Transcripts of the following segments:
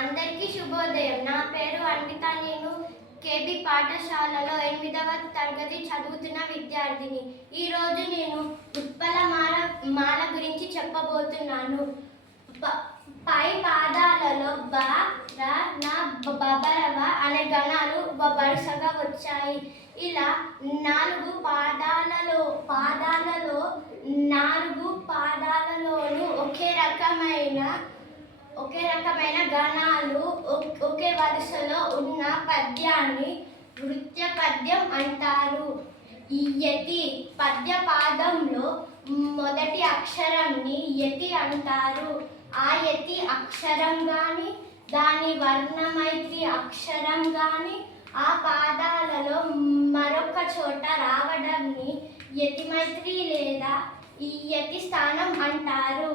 అందరికీ శుభోదయం. నా పేరు అన్విత. నేను కేబీ పాఠశాలలో 8వ తరగతి చదువుతున్న విద్యార్థిని. ఈరోజు నేను ఉత్పలమాల గురించి చెప్పబోతున్నాను. పై పాదాలలో బ, ర, న, బబరవ అనే గణాలు వరుసగా వచ్చాయి. ఇలా 4 పాదాలలోనూ ఒకే రకమైన గణాలు ఒకే వరుసలో ఉన్న పద్యాన్ని వృత్య పద్యం అంటారు. యతి పద్య పాదంలో మొదటి అక్షరాన్ని యతి అంటారు. ఆ యతి అక్షరం గాని దాని వర్ణమైత్రి అక్షరం గాని ఆ పాదాలలో మరొక చోట రావడాన్ని యతిమైత్రి లేదా యతి స్థానం అంటారు.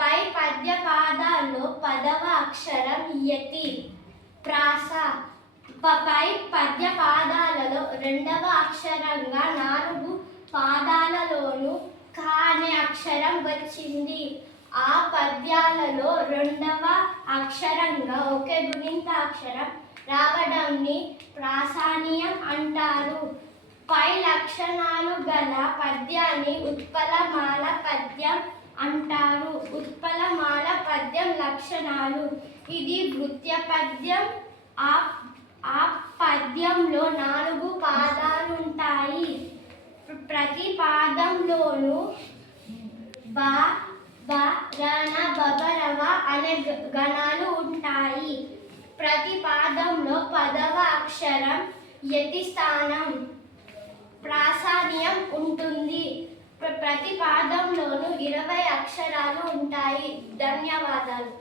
పై పద్య పాదాల్లో 10వ అక్షరం యతి. ప్రాస పై పద్య పాదాలలో 2వ అక్షరంగా 4 పాదాలలోనూ క అనే అక్షరం వచ్చింది. ఆ పద్యాలలో 2వ అక్షరంగా ఒకే గుణింత అక్షరం రావడాన్ని ప్రాసానీయం అంటారు. పై లక్షణాలు గల పద్యాన్ని ఉత్పలమాల పద్యం అంటారు. ఉత్పలమాల పద్యం లక్షణాలు: ఇది వృత్య పద్యం. ఆ పద్యంలో 4 పాదాలుంటాయి. ప్రతి పాదంలోనూ బ, బ, ర, న, బబరవ అనే గణాలు ఉంటాయి. ప్రతి పాదంలో 10వ అక్షరం యతి స్థానం ప్రాసానీయం ఉంటుంది. ప్రతి పాదంలోనూ 20 అక్షరాలు ఉంటాయి. ధన్యవాదాలు.